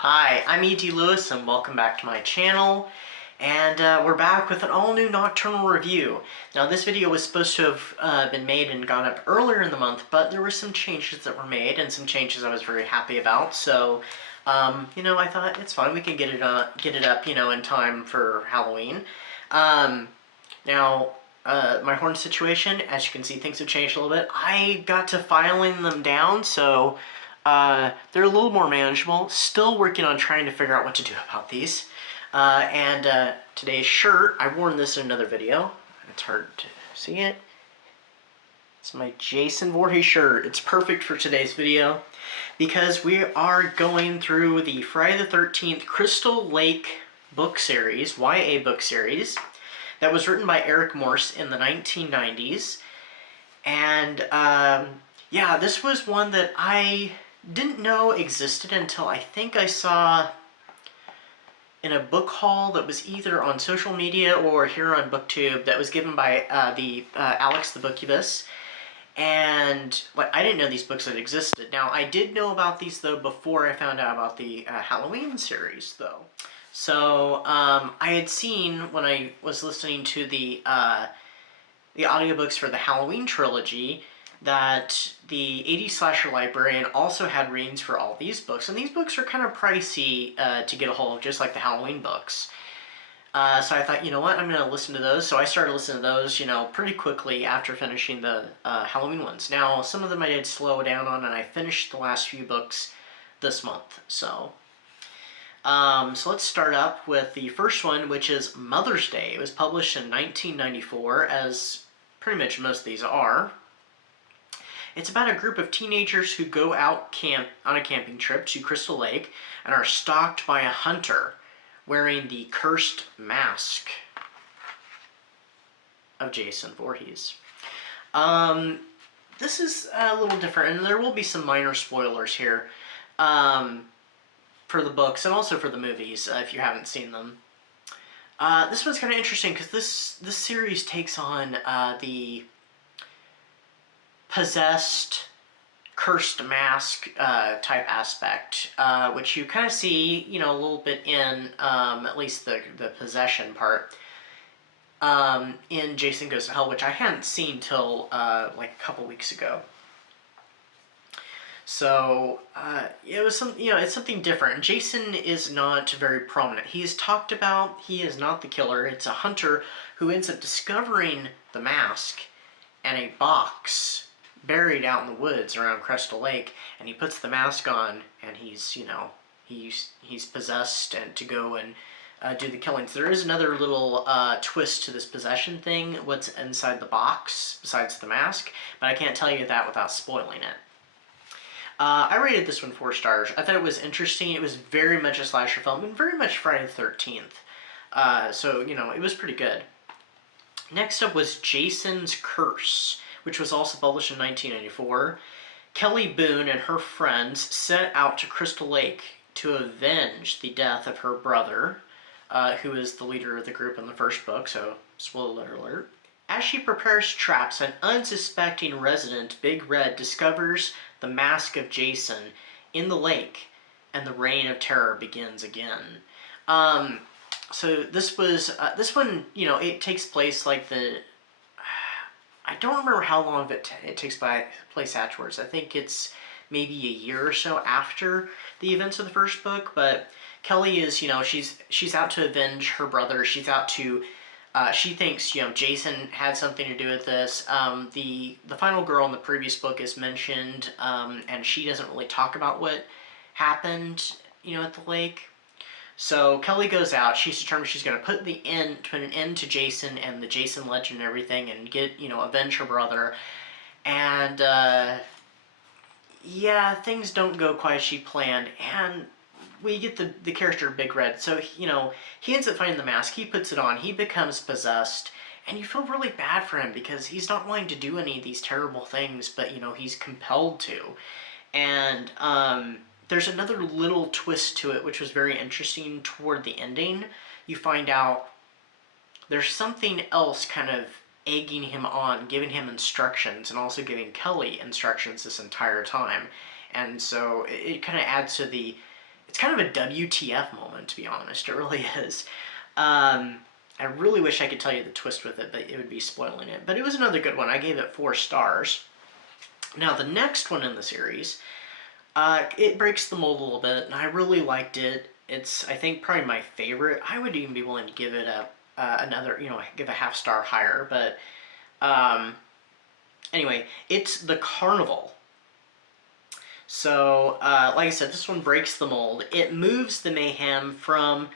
Hi, I'm E.D. Lewis and welcome back to my channel. And we're back with an all-new Nocturnal review. Now this video was supposed to have been made and gone up earlier in the month, but there were some changes that were made and some changes I was very happy about. So, you know, I thought it's fine. We can get it up, you know, in time for Halloween. Now, my horn situation, as you can see, things have changed a little bit. I got to filing them down, so they're a little more manageable. Still working on trying to figure out what to do about these. Today's shirt, I've worn this in another video. It's hard to see it. It's my Jason Voorhees shirt. It's perfect for today's video because we are going through the Friday the 13th Crystal Lake book series, YA book series, that was written by Eric Morse in the 1990s. And yeah, this was one that I didn't know existed until I think I saw in a book haul that was either on social media or here on BookTube that was given by Alex the Bookubus. And like, I didn't know these books had existed. Now, I did know about these, though, before I found out about the Halloween series, though. So, I had seen, when I was listening to the audiobooks for the Halloween trilogy, that the 80s Slasher Librarian also had readings for all these books, and these books are kind of pricey to get a hold of, just like the Halloween books. So I thought, you know what, I'm going to listen to those. So I started listening to those, you know, pretty quickly after finishing the Halloween ones. Now, some of them I did slow down on, and I finished the last few books this month. So let's start up with the first one, which is Mother's Day. It was published in 1994, as pretty much most of these are. It's about a group of teenagers who go out on a camping trip to Crystal Lake and are stalked by a hunter wearing the cursed mask of Jason Voorhees. This is a little different, and there will be some minor spoilers here for the books and also for the movies if you haven't seen them. This one's kind of interesting because this series takes on the possessed, cursed mask type aspect, which you kind of see, you know, a little bit in at least the possession part in Jason Goes to Hell, which I hadn't seen till like a couple weeks ago. So it was some, you know, it's something different. Jason is not very prominent. He is talked about. He is not the killer. It's a hunter who ends up discovering the mask and a box buried out in the woods around Crystal Lake, and he puts the mask on, and he's, you know, he's possessed and to go and do the killings. There is another little twist to this possession thing, what's inside the box besides the mask, but I can't tell you that without spoiling it. I rated this one 4 stars. I thought it was interesting. It was very much a slasher film and very much Friday the 13th. So, you know, it was pretty good. Next up was Jason's Curse, which was also published in 1994. Kelly Boone and her friends set out to Crystal Lake to avenge the death of her brother, who is the leader of the group in the first book, so spoiler alert. As she prepares traps, an unsuspecting resident, Big Red, discovers the Mask of Jason in the lake, and the reign of terror begins again. So this was, this one, you know, it takes place like I don't remember how long it takes place afterwards. I think it's maybe a year or so after the events of the first book, but Kelly is, you know, she's out to avenge her brother. She's out to, she thinks, you know, Jason had something to do with this. The final girl in the previous book is mentioned, and she doesn't really talk about what happened, you know, at the lake. So Kelly goes out. She's determined she's going to put an end to Jason and the Jason legend and everything, and get, you know, avenge her brother. And yeah, things don't go quite as she planned, and we get the character Big Red. So, you know, he ends up finding the mask. He puts it on. He becomes possessed, and you feel really bad for him because he's not wanting to do any of these terrible things, but, you know, he's compelled to. And there's another little twist to it, which was very interesting toward the ending. You find out there's something else kind of egging him on, giving him instructions, and also giving Kelly instructions this entire time. And so it kind of adds to the, it's kind of a WTF moment, to be honest. It really is. I really wish I could tell you the twist with it, but it would be spoiling it. But it was another good one. I gave it 4 stars. Now, the next one in the series, it breaks the mold a little bit, and I really liked it. It's, I think, probably my favorite. I would even be willing to give it another, give a half star higher. But anyway, it's the Carnival. So, like I said, this one breaks the mold. It moves the mayhem from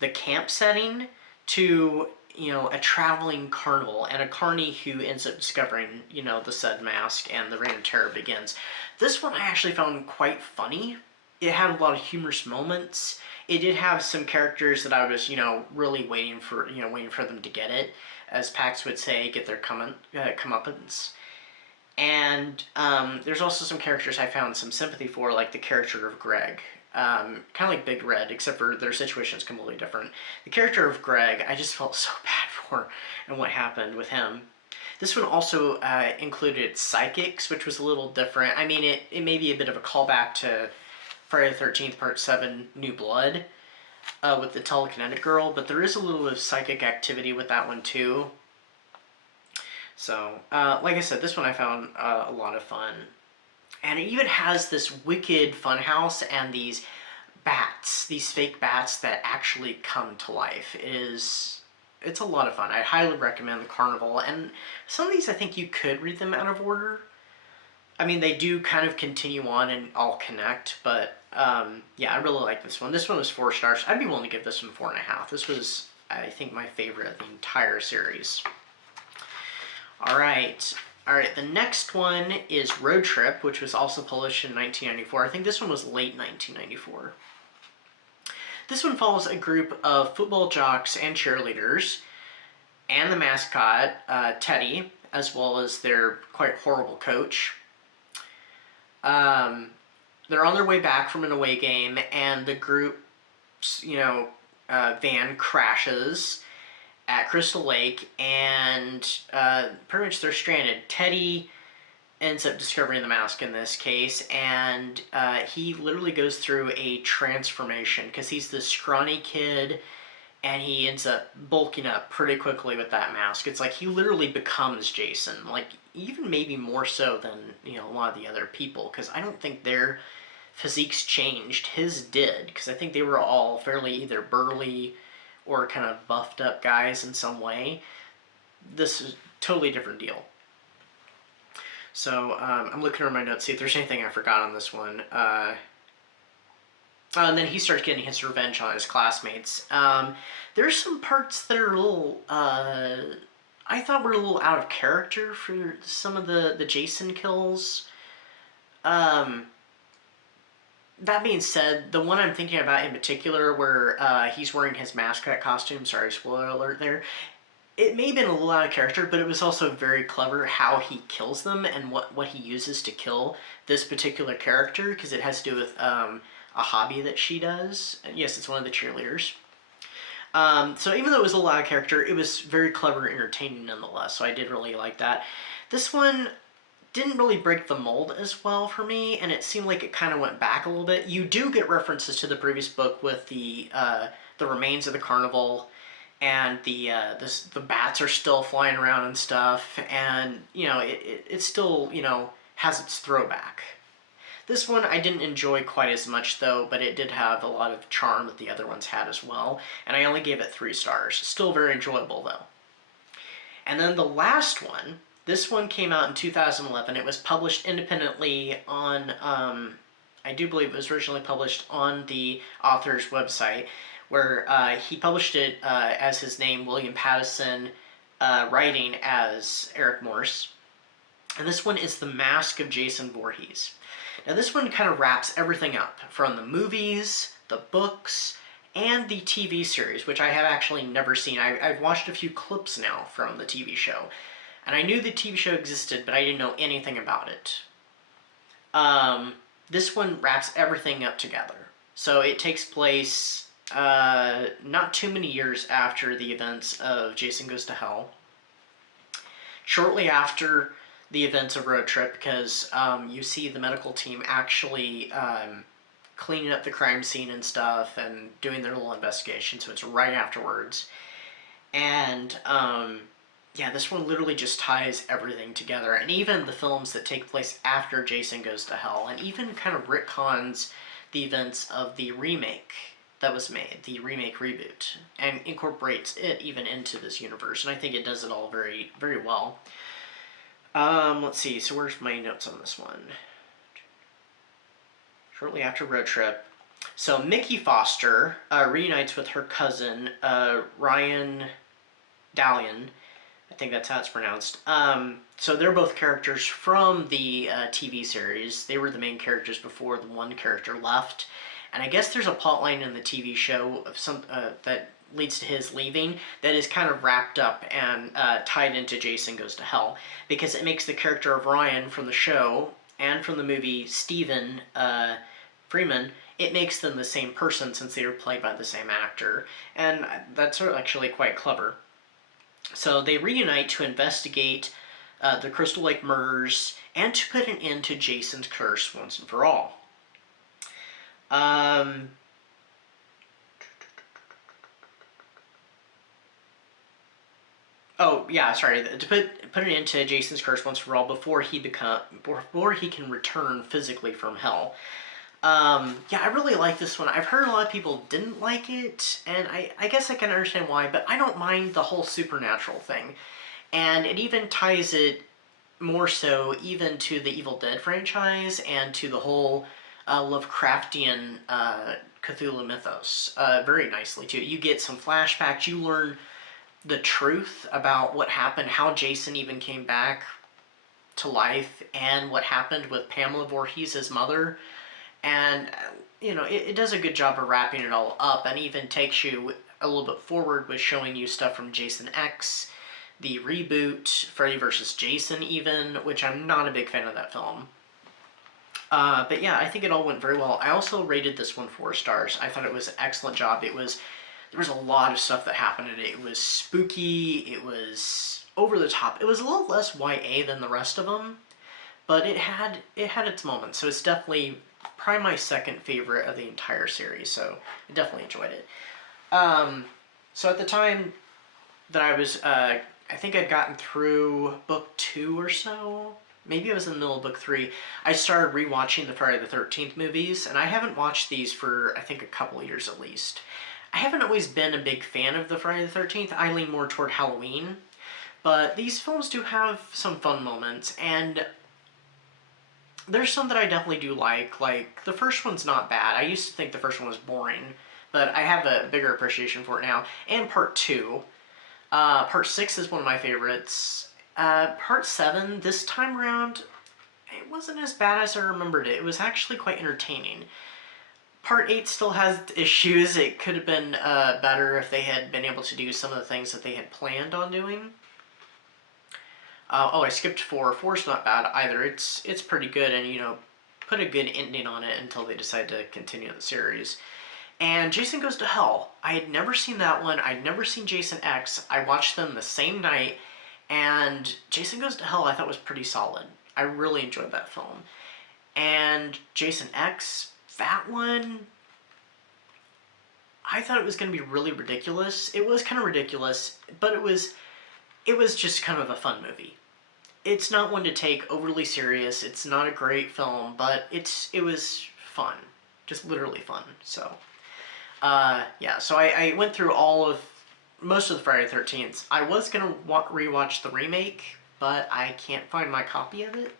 the camp setting to, a traveling carnival, and a carny who ends up discovering, the said mask, and the Reign of Terror begins. This one I actually found quite funny. It had a lot of humorous moments. It did have some characters that I was, really waiting for them to get it, as Pax would say, get their comeuppance. And there's also some characters I found some sympathy for, like the character of Greg. Kind of like Big Red, except for their situation is completely different. The character of Greg, I just felt so bad for, and what happened with him. This one also included psychics, which was a little different. I mean, it may be a bit of a callback to Friday the 13th Part 7, New Blood, with the telekinetic girl, but there is a little bit of psychic activity with that one too. So, like I said, this one I found a lot of fun. And it even has this wicked funhouse and these bats, these fake bats that actually come to life. It's a lot of fun. I highly recommend the Carnival. And some of these, I think you could read them out of order. I mean, they do kind of continue on and all connect, but yeah, I really like this one. This one was 4 stars. I'd be willing to give this one 4.5. This was, I think, my favorite of the entire series. All right, the next one is Road Trip, which was also published in 1994. I think this one was late 1994. This one follows a group of football jocks and cheerleaders, and the mascot, Teddy, as well as their quite horrible coach. They're on their way back from an away game, and the group's, van crashes at Crystal Lake, and pretty much they're stranded. Teddy ends up discovering the mask in this case, and he literally goes through a transformation because he's this scrawny kid, and he ends up bulking up pretty quickly with that mask. It's like he literally becomes Jason, like even maybe more so than a lot of the other people, because I don't think their physiques changed. His did, because I think they were all fairly either burly or kind of buffed up guys in some way. This is a totally different deal. So I'm looking over my notes, see if there's anything I forgot on this one. And then he starts getting his revenge on his classmates. There's some parts that are a little, I thought were a little out of character for some of the Jason kills. That being said, the one I'm thinking about in particular, where he's wearing his mascot costume, sorry, spoiler alert there, it may have been a little out of character, but it was also very clever how he kills them and what he uses to kill this particular character, because it has to do with a hobby that she does. Yes, it's one of the cheerleaders. So even though it was a lot of character, it was very clever and entertaining nonetheless, so I did really like that. This one didn't really break the mold as well for me, and it seemed like it kind of went back a little bit. You do get references to the previous book with the remains of the carnival, and the bats are still flying around and stuff, and it still has its throwback. This one I didn't enjoy quite as much though, but it did have a lot of charm that the other ones had as well, and I only gave it 3 stars. Still very enjoyable though. And then the last one, this one came out in 2011. It was published independently on, I do believe it was originally published on the author's website, where he published it as his name, William Pattison, writing as Eric Morse. And this one is The Mask of Jason Voorhees. Now this one kind of wraps everything up, from the movies, the books, and the TV series, which I have actually never seen. I've watched a few clips now from the TV show. And I knew the TV show existed, but I didn't know anything about it. This one wraps everything up together. So it takes place not too many years after the events of Jason Goes to Hell. Shortly after the events of Road Trip, because you see the medical team actually cleaning up the crime scene and stuff and doing their little investigation, so it's right afterwards. And yeah, this one literally just ties everything together, and even the films that take place after Jason Goes to Hell, and even kind of retcons the events of the remake that was made, the remake reboot, and incorporates it even into this universe, and I think it does it all very, very well. Let's see, so where's my notes on this one? Shortly after Road Trip. So Mickey Foster reunites with her cousin, Ryan Dallion. I think that's how it's pronounced. So they're both characters from the TV series. They were the main characters before the one character left. And I guess there's a plotline in the TV show of some that leads to his leaving that is kind of wrapped up and tied into Jason Goes to Hell, because it makes the character of Ryan from the show and from the movie Stephen Freeman, it makes them the same person since they were played by the same actor, and that's actually quite clever. So they reunite to investigate the Crystal Lake murders and to put an end to Jason's curse once and for all. Oh yeah, sorry. To put an end to Jason's curse once for all before he can return physically from hell. Yeah, I really like this one. I've heard a lot of people didn't like it, and I guess I can understand why, but I don't mind the whole supernatural thing. And it even ties it more so even to the Evil Dead franchise and to the whole Lovecraftian Cthulhu mythos very nicely too. You get some flashbacks, you learn the truth about what happened, how Jason even came back to life, and what happened with Pamela Voorhees, his mother. And, you know, it does a good job of wrapping it all up, and even takes you a little bit forward with showing you stuff from Jason X, the reboot, Freddy vs. Jason even, which I'm not a big fan of that film. But yeah, I think it all went very well. I also rated this one 4 stars. I thought it was an excellent job. There was a lot of stuff that happened in it. It was spooky, it was over the top. It was a little less YA than the rest of them, but it had its moments, so it's definitely probably my second favorite of the entire series, so I definitely enjoyed it. So at the time that I was, I think I'd gotten through book 2 or so, maybe I was in the middle of book 3, I started rewatching the Friday the 13th movies, and I haven't watched these for, I think, a couple of years at least. I haven't always been a big fan of the Friday the 13th, I lean more toward Halloween, but these films do have some fun moments, and there's some that I definitely do like the first one's not bad. I used to think the first one was boring, but I have a bigger appreciation for it now. And part 2. Part 6 is one of my favorites. Part 7, this time around, it wasn't as bad as I remembered it. It was actually quite entertaining. Part 8 still has issues. It could have been better if they had been able to do some of the things that they had planned on doing. Oh, I skipped 4. 4's not bad either. It's pretty good, and, you know, put a good ending on it until they decide to continue the series. And Jason Goes to Hell. I had never seen that one. I'd never seen Jason X. I watched them the same night, and Jason Goes to Hell I thought was pretty solid. I really enjoyed that film. And Jason X, that one, I thought it was going to be really ridiculous. It was kind of ridiculous, but it was just kind of a fun movie. It's not one to take overly serious. It's not a great film, but it was fun. Just literally fun. So, yeah. So I went through most of the Friday the 13th. I was going to rewatch the remake, but I can't find my copy of it.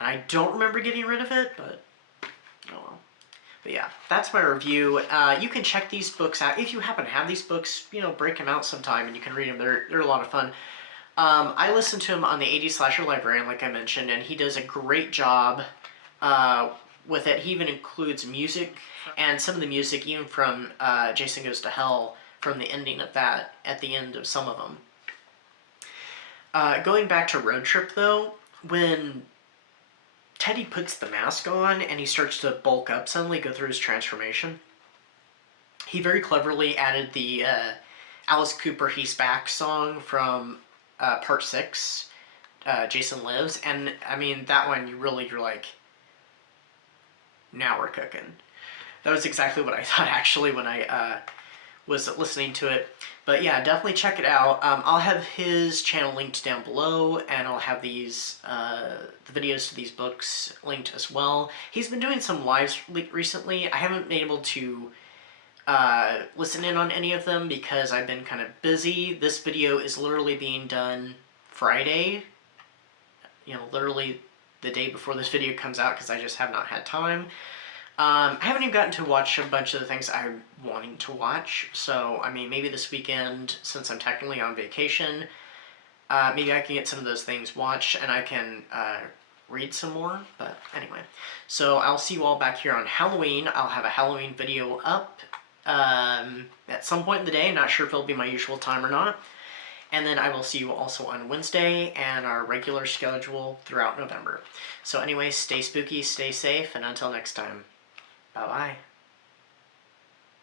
I don't remember getting rid of it, but oh well. But yeah, that's my review. You can check these books out. If you happen to have these books, you know, break them out sometime and you can read them. They're a lot of fun. I listen to him on the 80s Slasher Librarian, like I mentioned, and he does a great job with it. He even includes music, and some of the music, even from Jason Goes to Hell, from the ending of that, at the end of some of them. Going back to Road Trip, though, when Teddy puts the mask on and he starts to bulk up suddenly, go through his transformation, he very cleverly added the Alice Cooper He's Back song from part 6 Jason Lives, and I mean that one you're like, now we're cooking. That was exactly what I thought actually when I was listening to it. But yeah, definitely check it out. I'll have his channel linked down below, and I'll have these the videos to these books linked as well. He's been doing some lives recently. I haven't been able to listen in on any of them because I've been kind of busy. This video is literally being done Friday, you know, literally the day before this video comes out, because I just have not had time. I haven't even gotten to watch a bunch of the things I'm wanting to watch, so, I mean, maybe this weekend, since I'm technically on vacation, maybe I can get some of those things watched, and I can read some more, but anyway. So, I'll see you all back here on Halloween. I'll have a Halloween video up at some point in the day. Not sure if it'll be my usual time or not. And then I will see you also on Wednesday and our regular schedule throughout November. So anyway, stay spooky, stay safe, and until next time, bye-bye.